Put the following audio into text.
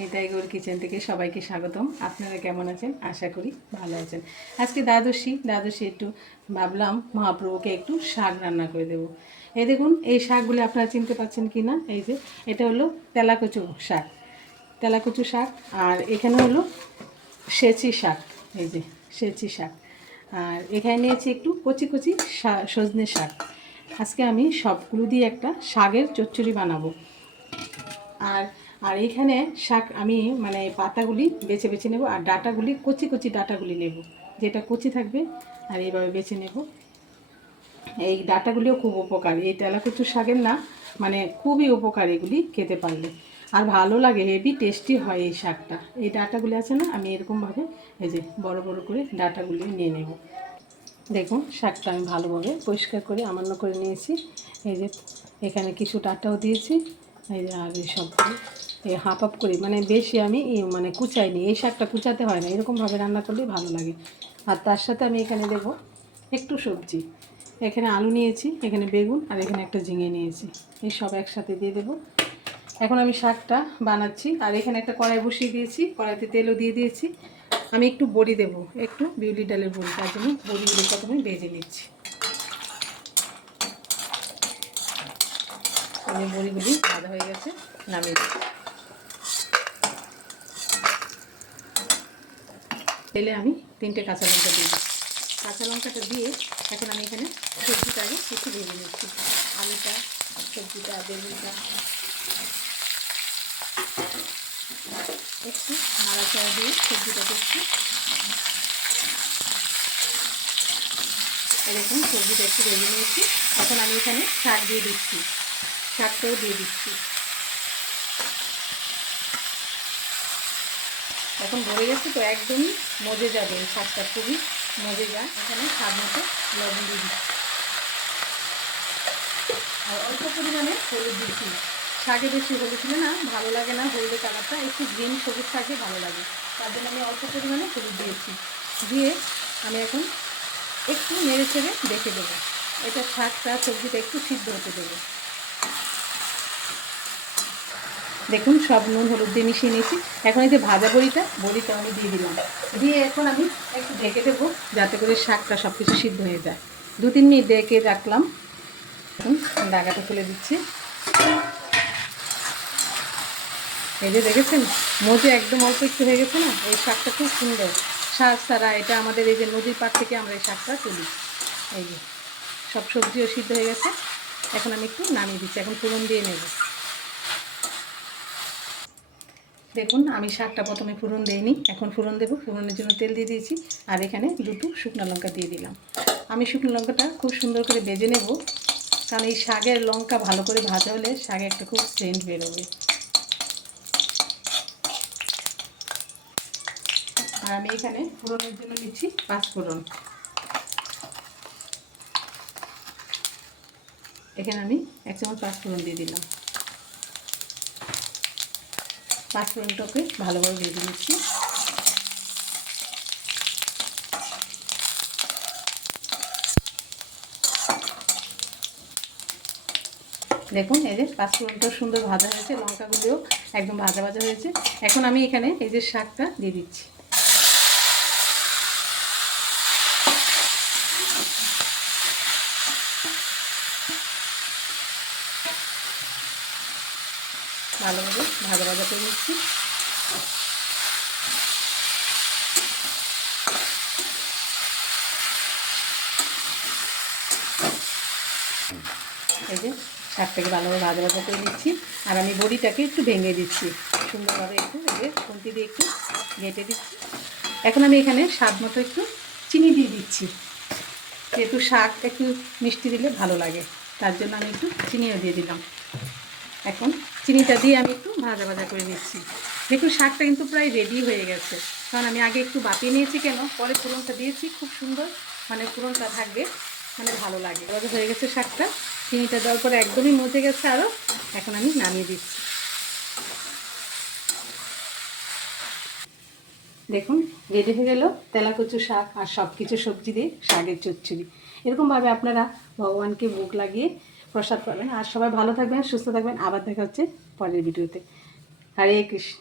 Nitai Gour kitchen থেকে সবাইকে স্বাগতম। আপনারা কেমন আছেন? আশা করি ভালো আছেন। আজকে দ্বাদশী একটু ভাবলাম মহাপ্রভুকে একটু শাক রান্না করে দেবো। এই দেখুন, এই শাকগুলি আপনারা চিনতে পারছেন কি না? এই যে এটা হলো তেলাকুচু শাক, তেলাকুচু শাক। আর এখানে হলো সেচি শাক, এই যে সেচি শাক। আর এখানে নিয়েছি একটু কচি কচি সজনে শাক। আজকে আমি সবগুলো দিয়ে একটা শাকের চচ্চড়ি বানাবো। আর আর এইখানে শাক আমি মানে পাতাগুলি বেছে বেছে নেব, আর ডাটাগুলি কচি কচি ডাটাগুলি নেব, যেটা কচি থাকবে আর এইভাবে বেছে নেব। এই ডাটাগুলিও খুব উপকার, এই তেলাকুচু শাকের না মানে খুবই উপকার এগুলি খেতে পারলে, আর ভালো লাগে, হেভি টেস্টি হয় এই শাকটা। এই ডাটাগুলি আছে না, আমি এরকমভাবে এই যে বড় বড় করে ডাটাগুলি নিয়ে নেব। দেখুন, শাকটা আমি ভালোভাবে পরিষ্কার করে আমান্য করে নিয়েছি। এই যে এখানে কিছু ডাটাও দিয়েছি, এই যে আর এই সবগুলো এই হাফ হাফ করে, মানে বেশি আমি মানে কুচাইনি। এই শাকটা কুচাতে হয় না, এরকমভাবে রান্না করলেই ভালো লাগে। আর তার সাথে আমি এখানে দেব একটু সবজি। এখানে আলু নিয়েছি, এখানে বেগুন, আর এখানে একটা ঝিঙে নিয়েছি। এই সব একসাথে দিয়ে দেবো। এখন আমি শাকটা বানাচ্ছি। আর এখানে একটা কড়াই বসিয়ে দিয়েছি, কড়াইতে তেলও দিয়ে দিয়েছি। আমি একটু বড়ি দেবো, একটু বিউলি ডালের বড়ি, তার জন্য বড়িগুলো প্রথমে ভেজে নিচ্ছি। এই বড়িগুলি ভাজা হয়ে গেছে, নামিয়ে দিচ্ছি। তেলে আমি 3টে কাঁচা লঙ্কা দিয়ে দিচ্ছি। কাঁচা লঙ্কাটা দিয়ে এখন আমি এখানে সবজিটাকে একটু ভেজে নিচ্ছি। আলুটা, সবজিটা, বেগুনটা একটু নাড়াচাড়া দিয়ে সবজিটাকে একটু এরকম সবজিটা একটু ভেজে নিয়েছি। এখন আমি এখানে শাক দিয়ে দিচ্ছি, শাকটাও দিয়ে দিচ্ছি। এখন ভরে গেছে তো একদমই মজে যাবে, এই শাকটা খুবই মজে যায়। এখানে স্বাদ মতো লবণ দিয়ে দিচ্ছি, আর অল্প পরিমাণে হলুদ দিচ্ছি। শাকে বেশি হলুদ দিলে না ভালো লাগে না, হলুদের কালারটা একটু গ্রিন সবুজ শাকে ভালো লাগে, তার জন্য আমি অল্প পরিমাণে হলুদ দিয়েছি। দিয়ে আমি এখন একটু নেড়ে চেড়ে দেখে দেবো, এটা শাকটা সবজিটা একটু সিদ্ধ হতে দেবো। দেখুন, সব নুন হলুদ দিয়ে মিশিয়ে নিয়েছি। এখন এই যে ভাজা বড়িটা আমি দিয়ে দিলাম। দিয়ে এখন আমি একটু ঢেকে দেবো, যাতে করে শাকটা সব কিছু সিদ্ধ হয়ে যায়। 2-3 মিনিট ঢেকে রাখলাম। ঢাকাটা খুলে দিচ্ছি। এই যে দেখেছেন, মজে একদম অল্প একটু হয়ে গেছে না? এই শাকটা খুব সুন্দর শাক ছাড়া, এটা আমাদের এই যে নদীর পাড় থেকে আমরা এই শাকটা তুলি। এই যে সব সবজিও সিদ্ধ হয়ে গেছে। এখন আমি একটু নামিয়ে দিচ্ছি, এখন ফোড়ন দিয়ে নেব। দেখুন, আমি শাকটা প্রথমে ফোড়ন দিইনি, এখন ফোড়ন দেবো। ফোড়নের জন্য তেল দিয়ে দিয়েছি, আর এখানে 2টো শুকনো লঙ্কা দিয়ে দিলাম। আমি শুকনো লঙ্কাটা খুব সুন্দর করে ভেজে নেব, কারণ এই শাকের লঙ্কা ভালো করে ভাজা হলে শাকে একটা খুব সেন্ট বেরোবে। আর আমি এখানে ফোড়নের জন্য নিচ্ছি 5 ফোড়ন। এখানে আমি 1 চামচ 5 ফোড়ন দিয়ে দিলাম। 5 ফোড়নটাকে ভালোভাবে ভেজে নিচ্ছি। দেখুন, এই যে 5 ফোড়নটাও সুন্দর ভাজা হয়েছে, লঙ্কাগুলিও একদম ভাজা ভাজা হয়েছে। এখন আমি এখানে এই যে শাকটা দিয়ে দিচ্ছি। ভালোভাবে ভাজা ভাজা করে নিচ্ছি। এই যে শাকটাকে ভালোভাবে ভাজা ভাজা করে নিচ্ছি। আর আমি বড়িটাকে একটু ভেঙে দিচ্ছি সুন্দরভাবে, একটু এই যে খুন্তি দিয়ে একটু ঘেঁটে দিচ্ছি। এখন আমি এখানে স্বাদ মতো একটু চিনি দিয়ে দিচ্ছি, যেহেতু শাক একটু মিষ্টি দিলে ভালো লাগে, তার জন্য আমি একটু চিনিও দিয়ে দিলাম। এখন চিনিটা দিয়ে আমি একটু ভাজা ভাজা করে নিচ্ছি। দেখুন, শাকটা কিন্তু প্রায় রেডি হয়ে গেছে, কারণ আমি আগে একটু বাপিয়ে নিয়েছি। কেন? পরে ফোড়নটা দিয়েছি, খুব সুন্দর মানে ফোড়নটা থাকবে, মানে ভালো লাগে। ভাজা হয়ে গেছে শাকটা, চিনিটা দেওয়ার পরে একদমই মজে গেছে আরও। এখন আমি নামিয়ে দিচ্ছি। দেখুন, রেডি হয়ে গেল তেলাকুচু শাক আর সব কিছু সবজি দিয়ে শাকের চচ্চড়ি। এরকমভাবে আপনারা ভগবানকে ভোগ লাগিয়ে প্রসাদ পাবেন। আর সবাই ভালো থাকবেন, সুস্থ থাকবেন। আবার দেখা হচ্ছে পরের ভিডিওতে। হরে কৃষ্ণ।